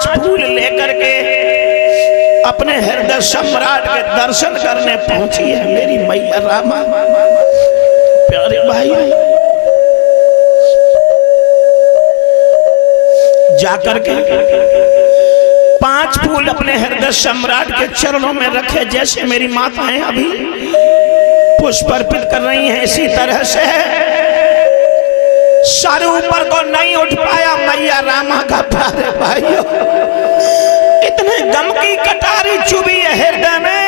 5 फूल लेकर के अपने हृदय सम्राट के दर्शन करने पहुंची है मेरी मैया रामा। प्यारे भाई, जाकर के 5 फूल अपने हृदय सम्राट के चरणों में रखे, जैसे मेरी माताएं अभी पुष्प अर्पित कर रही हैं, इसी तरह से सर ऊपर को नहीं उठ पाया मैया रामा का। प्यारे भाइयों, इतने गम की कटारी चुभी है हृदय में,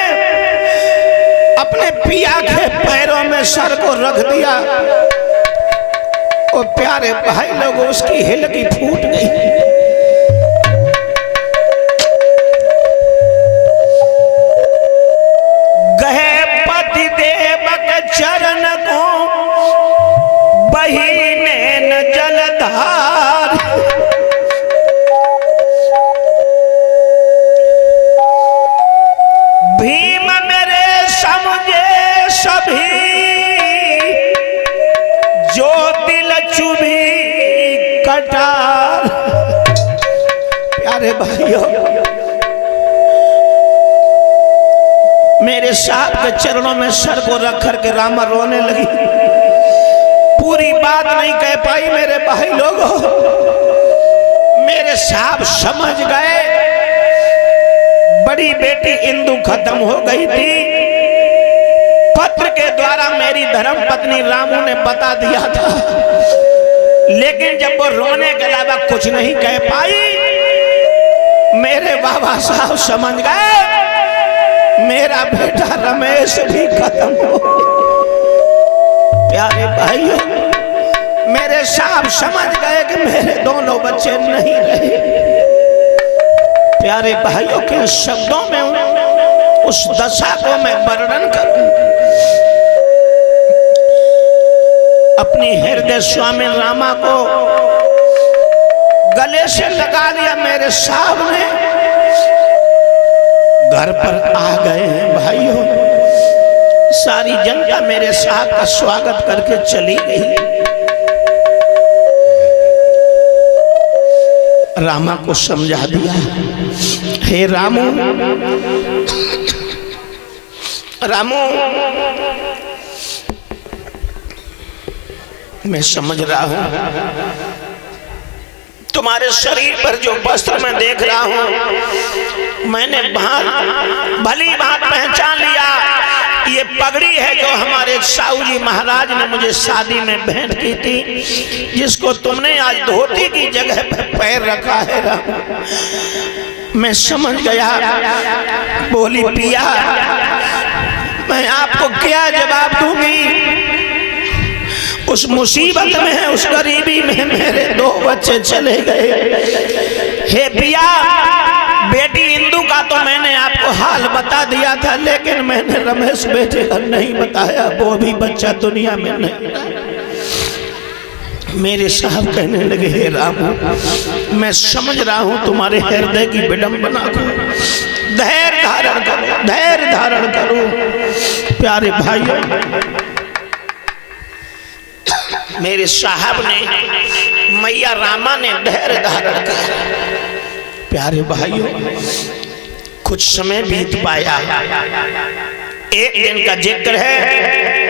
अपने पिया के पैरों में सर को रख दिया। और प्यारे भाई लोग, उसकी हिलकी फूट गई। गए पति देव के चरण को बही नैन जलधार, भीम मेरे समझे सभी जो दिल चुभी कटार। प्यारे भाइयों, मेरे साथ के चरणों में सर को रख करके रामा रोने लगी। पूरी बात नहीं कह पाई मेरे भाई लोगों, मेरे साहब समझ गए। बड़ी बेटी इंदु खत्म हो गई थी, पत्र के द्वारा मेरी धर्म पत्नी रामू ने बता दिया था, लेकिन जब वो रोने के अलावा कुछ नहीं कह पाई, मेरे बाबा साहब समझ गए मेरा बेटा रमेश भी खत्म हो। प्यारे भाइयों, मेरे साहब समझ गए कि मेरे दोनों bच्चे नहीं रहे। प्यारे भाइयों, के शब्दों में उस दशा को मैं वर्णन करूं। अपनी हृदय स्वामी रामा को गले से लगा लिया मेरे साहब ने, घर पर आ गए हैं भाइयों। सारी जनता मेरे साहब का स्वागत करके चली गई। रामा को समझा दिया, हे रामू, रामू मैं समझ रहा हूं तुम्हारे शरीर पर जो वस्त्र मैं देख रहा हूं, मैंने भली बात पहचान लिया। ये पगड़ी है जो हमारे साहू जी महाराज ने मुझे शादी में भेंट की थी, जिसको तुमने आज धोती की जगह पे पैर रखा है। मैं समझ गया। बोली, पिया मैं आपको क्या जवाब दूंगी? उस मुसीबत में है, उस गरीबी में मेरे 2 बच्चे चले गए। हे पिया, बेटी इंदु का तो मैंने आपको हाल बता दिया था, लेकिन मैंने रमेश बेटे का नहीं बताया। वो भी बच्चा दुनिया में नहीं। मेरे साहब कहने लगे, हे रामू, मैं समझ रहा हूं तुम्हारे हृदय की विडंबना को। धैर्य धारण करो, धैर्य धारण करो। प्यारे भाइयों, मेरे साहब ने, मैया रामा ने धैर्य धारण किया। प्यारे भाइयों, कुछ समय बीत पाया। एक दिन का जिक्र है,